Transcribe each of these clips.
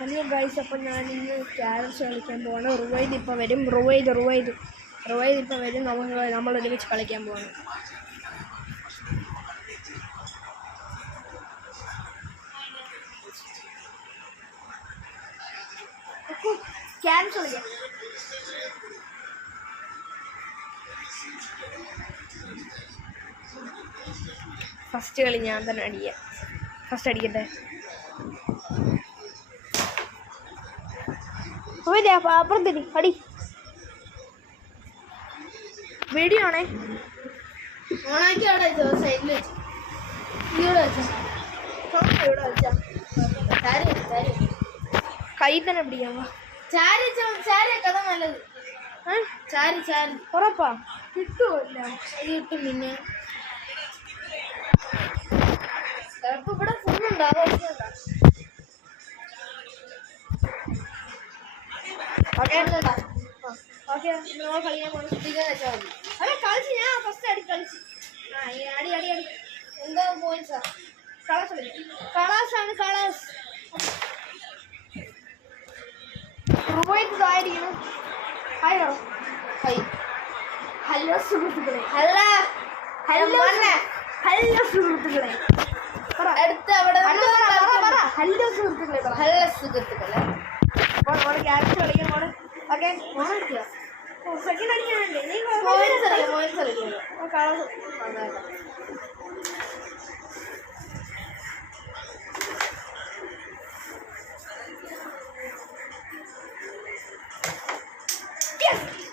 Hello guys, അപ്പം ഞാനിന്ന് carroms കളിക്കാൻ പോവാണ്. റുവൈദ് ഇപ്പോൾ വരും. റുവൈദ് ഇപ്പോൾ വരും. നമ്മൾ ഒരുമിച്ച് കളിക്കാൻ പോവാണ്. ക്യാരംസ് കളിക്കാം. ഫസ്റ്റ് കളി ഞാൻ തന്നെ അടിക്കാം. ഫസ്റ്റ് അടിക്കട്ടെ. അപ്പുറം തരി അടി. വീഡിയോ ആണേ. ഓണാക്കി അവിടെ വെച്ചോ, സൈഡിൽ വെച്ചു. ഇവിടെ വെച്ചോ, ഇവിടെ വെച്ചാ കൈ തന്നെ പിടിക്കാമോ? ചാരി കഥ നല്ലത്. ചാരി ഉറപ്പാ കിട്ടുമല്ല? കിട്ടും. പിന്നെ ചിലപ്പോ ഇവിടെ ഫുള്ളുണ്ടാകും. ഓക്കെ, നമ്മൾ കളിക്കാൻ പോകണം. വെച്ചാൽ മതി. അതെ, കളിച്ച് ഞാൻ ഫസ്റ്റ് കളിച്ച്. അടി എന്താ പോയിന്റ്സാ? കളേഴ്സാണ്. റുവൈദായിരിക്കണം. ഹലോ സുഹൃത്തുക്കളെ. ഹലോ സുഹൃത്തുക്കളെ. അടുത്ത അവിടെ ഹലോ സുഹൃത്തുക്കളെ. നമ്മള് ക്യാരംസ് കളിക്കാൻ പോണേ. ഓക്കെ, സെക്കൻഡ് അടിക്കാനുണ്ട്. നീ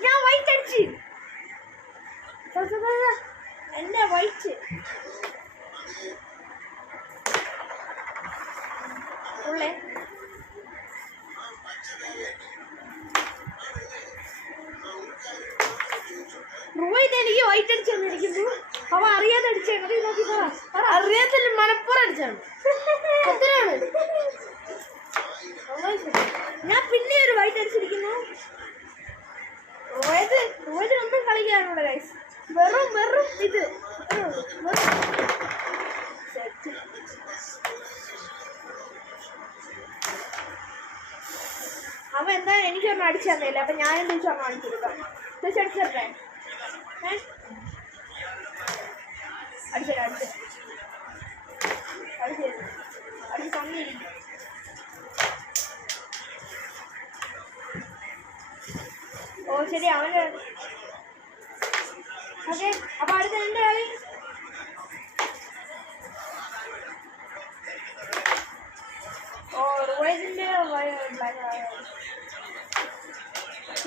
ഞാൻ വൈറ്റ് അടിച്ച്. എന്റെ വൈറ്റ് ഉള്ളേ. റുവൈദ് എനിക്ക് വൈറ്റ് അടിച്ചു തന്നിരിക്കുന്നു. അവ അറിയാതെ അടിച്ചേക്കത്. നോക്കി അറിയാത്തില്ല, മലപ്പുറം അടിച്ചാണ്. ഞാൻ പിന്നെ ഒരു വൈറ്റ് അടിച്ചിരിക്കുന്നു. റുവൈദ് ഒന്നും കളിക്കാനുള്ള ഗൈസ്. വെറും ഇത് അവൻ എന്താ എനിക്കൊന്നും അടിച്ചു തന്നില്ല. അപ്പൊ ഞാനും തിരിച്ചൊന്നും അടിച്ചു കൊടുക്കാം. തിരിച്ചടിച്ചേ അടിച്ച് തന്നിരിക്കും. ഓ ശരി, അവന് ഓക്കെ. അപ്പൊ അടുത്ത എന്റെ കളി. റുവൈദിന്റെ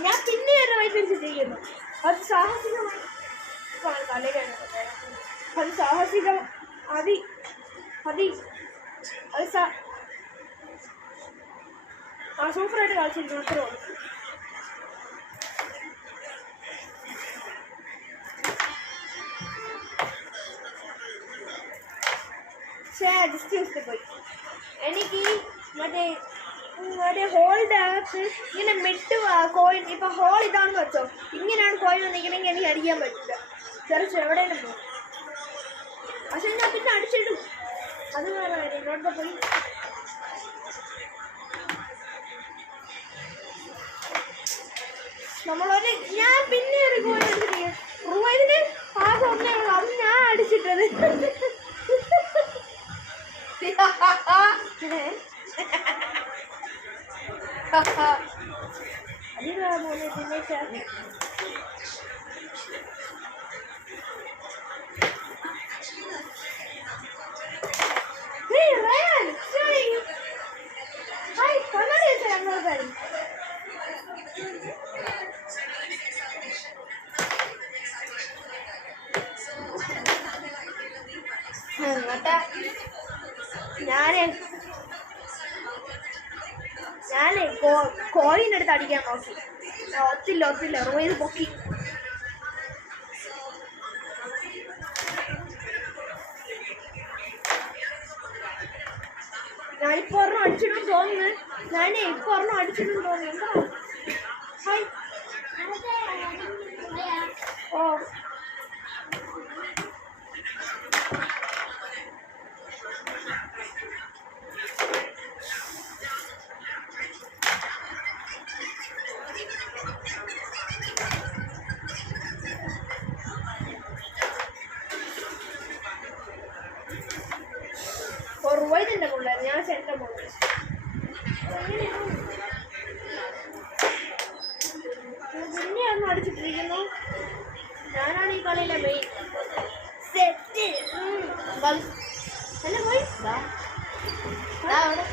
ഞാൻ പിന്നെ ഒരു വൈറ്റ് അടിച്ചിരിക്കുന്നു. അത് സാഹസികമായി അത് സാഹസികം. അത് സൂപ്പറായിട്ട് കളിച്ചിരിക്കുന്നു. അത്രേ ഉള്ളൂ. ജസ്റ്റ് പോയി. എനിക്ക് മറ്റേ ഹോളിൻ്റെ അകത്ത് ഇങ്ങനെ മെട്ട് കോയിൻ. ഇപ്പം ഹോൾ ഇതാണെന്ന് വെച്ചോ, ഇങ്ങനെയാണ് കോയിൻ വന്നിരിക്കണമെങ്കിൽ എനിക്ക് അടിക്കാൻ പറ്റില്ല. ചെറിയ എവിടെയെങ്കിലും പോകും. പക്ഷെ ഞാൻ പിന്നെ അടിച്ചിടും. അത് വേറെ കാര്യം. ഇങ്ങോട്ട് പോയി ഞാൻ പിന്നെ ഒരു കോയിൻ അടിച്ചിരിക്കും. റുവൈദിന് ആകെ ഒന്നേ ഉള്ളൂ. അത് ഞാൻ അടിച്ചിട്ടത്. ഞാനേ കോയിൻ എടുത്ത് അടിക്കാൻ നോക്കി. ഒത്തില്ല. റുവൈദ് പൊക്കി. ഞാനിപ്പോൾ ഒരെണ്ണം അടിച്ചിട്ടും തോന്നുന്നു. എന്താ ഹായ്. ഓ ഞാനാണ് ഈ കളിയിലെ മെയിൻ സെറ്റ്. അല്ല പോയി അവിടെ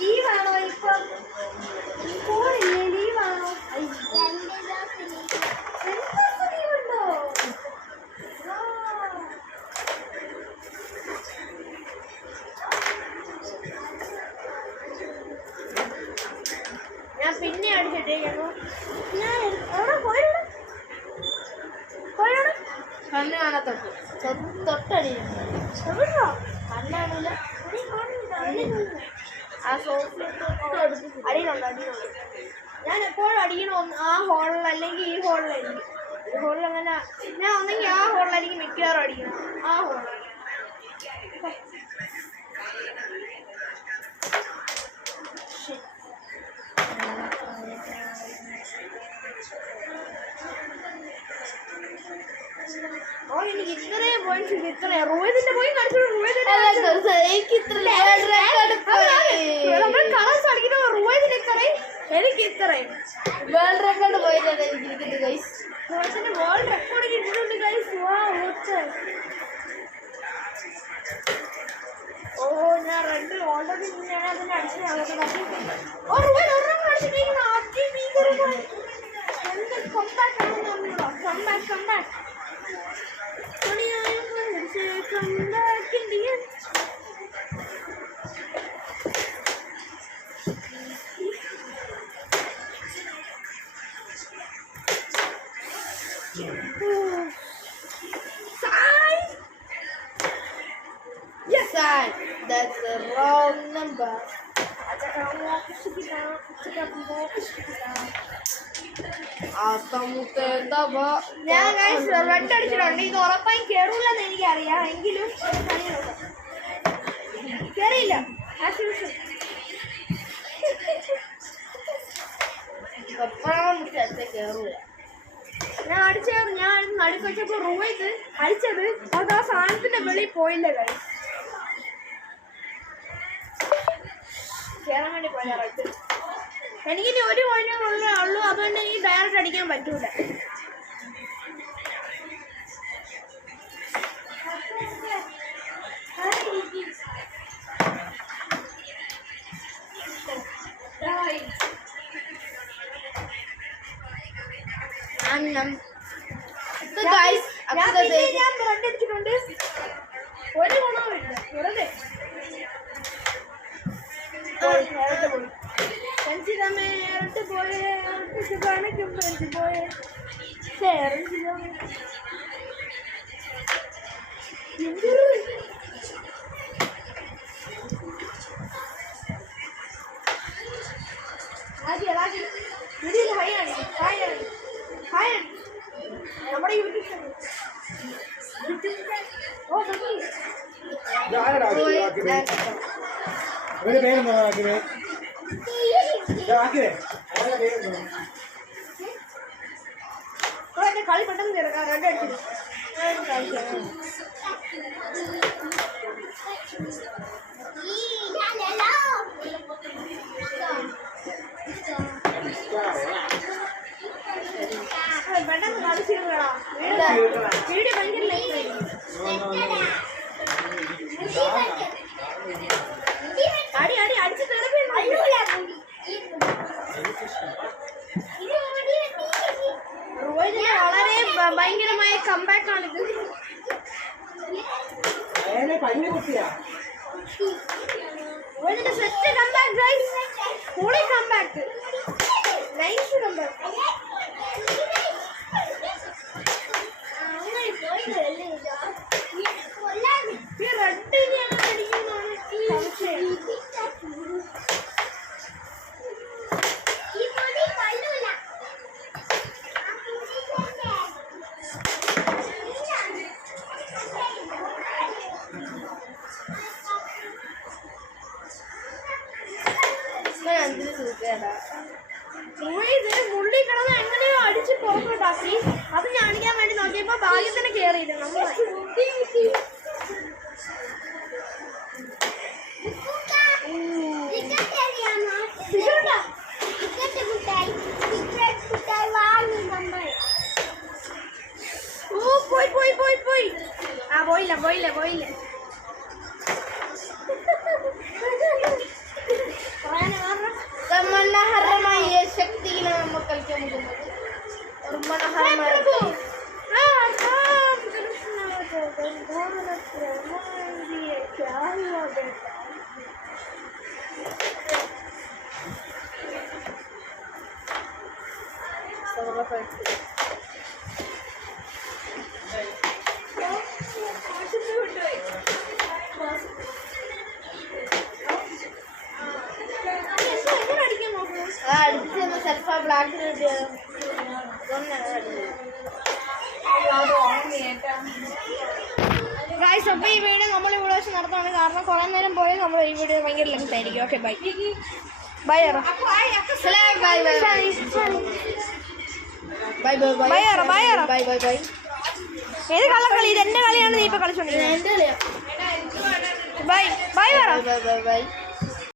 ലീവാണോ ഇപ്പം? ഫോണില്ലേ? ലീവാണോ? ലീവുണ്ടോ? ഞാൻ പിന്നെ അടിച്ചിട്ടേ ഞാൻ എവിടെ പോയിടണം പോയിടണം കണ്ണ് കാണാത്തൊട്ട് തൊട്ടടി എവിടെയോ കണ്ണാണില്ല. ആ സോഫിൽ അടിയിലുണ്ട് അടിയിലുണ്ട്. ഞാൻ എപ്പോഴും അടിക്കണോ ആ ഹോളിൽ അല്ലെങ്കിൽ ഈ ഹോളിലായിരിക്കും. ഈ ഹോളിൽ അങ്ങനെ ഞാൻ ഒന്നെങ്കിൽ ആ ഹോളിലായിരിക്കും മിക്കവാറും അടിക്കണം. ആ ഹോളിൽ എനിക്ക് ഇത്രയും പോയിന്റ് ഇത്രയും റോഹിതിന്റെ പോയി കാണിച്ചു. നമ്മൾ കളേഴ്സ് അടിക്കുന്ന റോഹിതിന് ഇത്രയും എനിക്ക് ഇത്രയും വേൾഡ് റെക്കോർഡ് പോയിട്ടാണ് എനിക്കിരിക്കുന്നത് ഗൈസ്. റോഹിതിന്റെ വേൾഡ് റെക്കോർഡ് കിട്ടിയിട്ടുണ്ട് ഗൈസ്. ഓ ഞാൻ റെഡ് ഓൾറെഡി ഞാൻ അതിനെ അടിച്ചു. ഓ റോഹിത് ഒരെണ്ണം അടിച്ചിട്ടിരിക്കുന്നു. അതിഭീകരമായി എന്ത് കംബാക്ക് ആണെന്ന് പറഞ്ഞോ. Comeback comeback That's the wrong number. ഞാൻ റെഡ് അടിച്ചിട്ടുണ്ട്. ഇത് ഉറപ്പായും കേറൂലെന്ന് എനിക്കറിയാം. എങ്കിലും കേറിയില്ല. ഞാൻ അടിച്ചത് ഞാൻ നടുക്കച്ചപ്പോ റൂമിൽ അടിച്ചത് അത് ആ സാധനത്തിന്റെ വെളിയിൽ പോയില്ല. കാര്യം കേറാൻ വേണ്ടി പോയ റെഡ്. എനിക്കിനി ഒരു പോയിന്റേ ഉള്ളൂ. അതുകൊണ്ട് എനിക്ക് ഡയറക്റ്റ് അടിക്കാൻ പറ്റൂല. ഞാൻ ബ്രെഡ് അടിച്ചിട്ടുണ്ട്. ഒരു ഗുണവുമില്ല. വെറുതെ നേരിട്ട് പോയേ കണക്കും പെഞ്ചി പോയേ നമ്മുടെ യൂട്യൂബ് കളി പെട്ടെന്ന് തീർക്കാം. റെഡ് അടിച്ചു പെട്ടെന്ന് കളിച്ചിരുന്നടാ. വീഡിയോ ഭയങ്കര അടി അടി അടിച്ച് റോഹിതിന് വളരെ ഭയങ്കരമായ കംബാക്ക് ആണിത്. റോഹിതിന്റെ സെറ്റ് കംബാക്ക് ഗൈസ്. പൊളി കംബാക്ക്. Nice comeback. ഈ റെഡ് ഇനി അങ്ങനെ അടിക്കുന്നതാണ് സംശയം. എന്തിനു സുഖേടാ മുള്ളി കിടന്ന് എങ്ങനെയോ അടിച്ച് പുറത്തോട്ടാക്കി. അത് കാണിക്കാൻ വേണ്ടി നോക്കിയപ്പോ ഭാഗ്യത്തിന് കേറിയില്ല നമ്മൾ. പോയി. ആ പോയില്ല. മനോഹരമായ ശക്തിയിലാണ് നമ്മൾ കളിക്കാൻ പോകുന്നത്. ഒരു മനോഹരമായ അടിച്ച് സെൽഫാ ബ്ലാക്ക് ഗൈസ്, അപ്പോൾ ഈ വീഡിയോ നമ്മൾ ഇവിടെ വെച്ച് നടത്തുകയാണ്. കാരണം കുറേ നേരം പോയാൽ നമ്മൾ ഈ വീഡിയോ ഭയങ്കര ലെങ്ത് ആയിരിക്കും. ഓക്കെ ബൈ ഏത് കള്ളക്കളി? ഇത് എന്റെ കളിയാണ്. നീ ഇപ്പൊ കളിച്ചോണ്ടിരിക്കുന്നത്. എന്റെ കളിയാ. Bye bye